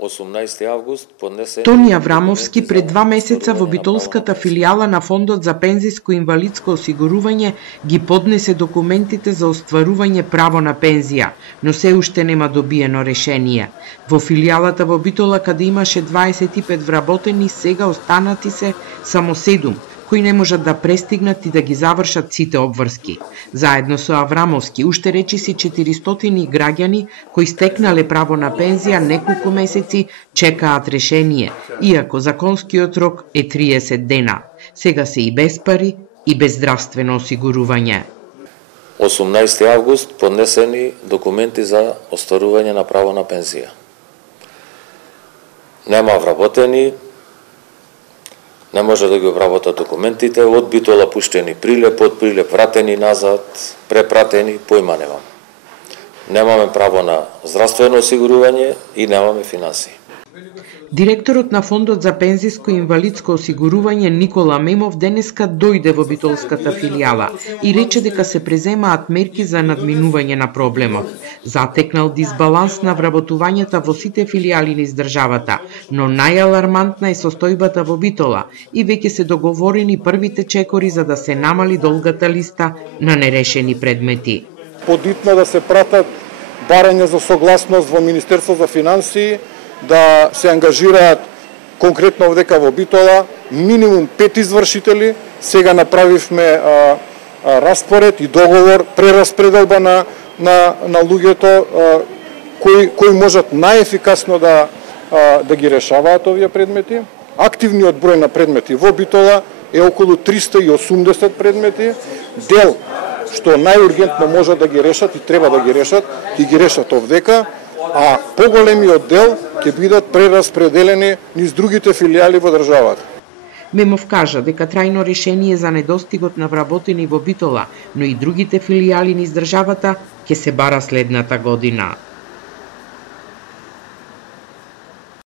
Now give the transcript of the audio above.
18 август поднесе Тони Аврамовски пред 2 месеца во битолската филијала на Фондот за пензиско и инвалидско осигурување ги поднесе документите за остварување право на пензија, но се уште нема добиено решение. Во филијалата во Битола, каде имаше 25 вработени, сега останати се само 7, кои не можат да престигнат и да ги завршат сите обврски. Заедно со Аврамовски, уште речиси 400 граѓани кои стекнале право на пензија неколку месеци чекаат решение, иако законскиот рок е 30 дена. Сега се и без пари и без здравствено осигурување. 18 август поднесени документи за остварување на право на пензија. Нема вработени, не може да ги обработат документите, од Битола пуштени прилеп, од прилеп вратени назад, препратени, појма немам. Немаме право на здравствено осигурување и немаме финансии. Директорот на Фондот за пензиско и инвалидско осигурување Никола Мемов денеска дојде во битолската филијала и рече дека се преземаат мерки за надминување на проблемот. Затекнал дисбаланс на вработувањата во сите филијали низ државата, но најалармантна е состојбата во Битола и веќе се договорени првите чекори за да се намали долгата листа на нерешени предмети. Подитно да се пратат барања за согласност во Министерство за финансии, да се ангажираат конкретно овдека во Битола минимум 5 извршители. Сега направивме распоред и договор, прераспределба на луѓето кои можат најефикасно да ги решаваат овие предмети. Активниот број на предмети во Битола е околу 380 предмети. Дел што најургентно можат да ги решат и треба да ги решат, и ги решат овдека, а поголемиот дел ќе бидат прераспределени низ другите филијали во државата. Мемов кажа дека трајно решение за недостигот на вработени во Битола, но и другите филијали низ државата ќе се бара следната година.